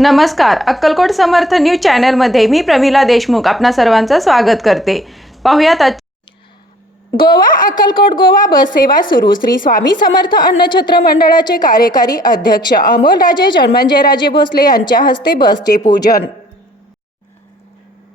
नमस्कार अक्कलकोट समर्थ न्यूज चॅनलमध्ये मी प्रमिला देशमुख आपणा सर्वांचं स्वागत करते. पाहुयात गोवा अक्कलकोट गोवा बस सेवा सुरू. श्री स्वामी समर्थ अन्नछत्र मंडळाचे कार्यकारी अध्यक्ष अमोल राजे जन्मंजयराजे भोसले यांच्या हस्ते बसचे पूजन.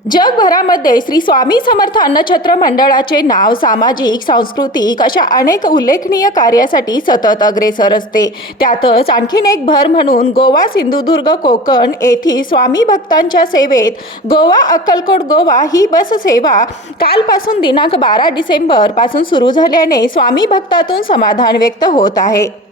जगभरामध्ये श्री स्वामी समर्थ अन्नछत्र मंडळाचे नाव सामाजिक सांस्कृतिक अशा अनेक उल्लेखनीय कार्यासाठी सतत अग्रेसर असते. त्यातच आणखीन एक भर म्हणून गोवा सिंधुदुर्ग कोकण येथील स्वामी भक्तांच्या सेवेत गोवा अक्कलकोट गोवा ही बस सेवा कालपासून दिनांक बारा डिसेंबरपासून सुरू झाल्याने स्वामी भक्तातून समाधान व्यक्त होत आहे.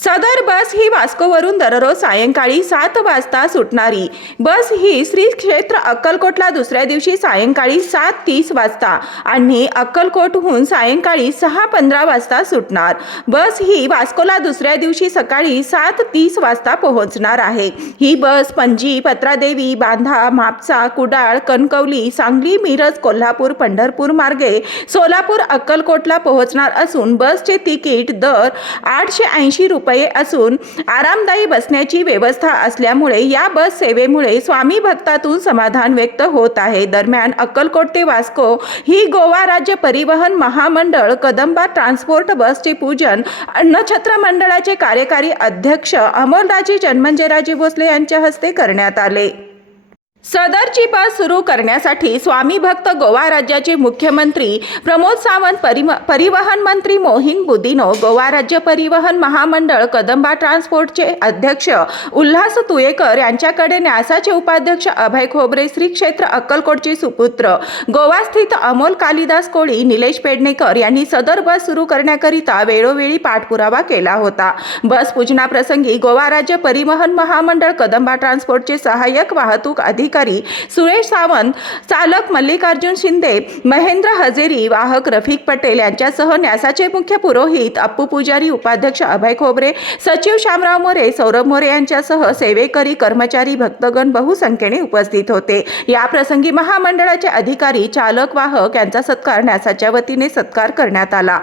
सदर बस ही वास्कोवरून दररोज सायंकाळी सात वाजता सुटणारी. बस ही श्री क्षेत्र अक्कलकोटला दुसऱ्या दिवशी सायंकाळी सात तीस वाजता आणि अक्कलकोटहून सायंकाळी सहा पंधरा वाजता सुटणार. बस ही वास्कोला दुसऱ्या दिवशी सकाळी सात तीस वाजता पोहोचणार आहे. ही बस पणजी पत्रादेवी बांधा म्हापसा कुडाळ कणकवली सांगली मिरज कोल्हापूर पंढरपूर मार्गे सोलापूर अक्कलकोटला पोहोचणार असून बसचे तिकीट दर आठशे ऐंशी रुपये असून आरामदायी बसण्याची व्यवस्था असल्यामुळे या बस सेवेमुळे स्वामी भक्तातून समाधान व्यक्त होत आहे. दरम्यान अक्कलकोट ते वास्को ही गोवा राज्य परिवहन महामंडळ कदंबा ट्रान्सपोर्ट बसचे पूजन अन्नछत्र मंडळाचे कार्यकारी अध्यक्ष अमोलराजे जन्मंजयराजे भोसले यांच्या हस्ते करण्यात आले. सदरची बस सुरू करण्यासाठी स्वामी भक्त गोवा राज्याचे मुख्यमंत्री प्रमोद सावंत परिम परिवहन मंत्री मोहिन बुदिनो गोवा राज्य परिवहन महामंडळ कदंबा ट्रान्सपोर्टचे अध्यक्ष उल्हास तुयेकर यांच्याकडे न्यासाचे उपाध्यक्ष अभय खोबरे श्री क्षेत्र अक्कलकोटचे सुपुत्र गोवा स्थित अमोल कालिदास कोळी निलेश पेडणेकर यांनी सदर बस सुरू करण्याकरिता वेळोवेळी पाठपुरावा केला होता. बस पूजनाप्रसंगी गोवा राज्य परिवहन महामंडळ कदंबा ट्रान्सपोर्टचे सहाय्यक वाहतूक अधिकारी सुरेश सावंत चालक मल्लिकार्जुन शिंदे महेंद्र हजेरी वाहक रफिक पटेल यांच्यासह न्यासाचे मुख्य पुरोहित अप्पू पुजारी उपाध्यक्ष अभय खोबरे सचिव श्यामराव मोरे सौरभ मोरे यांच्यासह सेवेकरी कर्मचारी भक्तगण बहुसंख्येने उपस्थित होते. याप्रसंगी महामंडळाचे अधिकारी चालक वाहक यांचा सत्कार न्यासाच्या वतीने सत्कार करण्यात आला.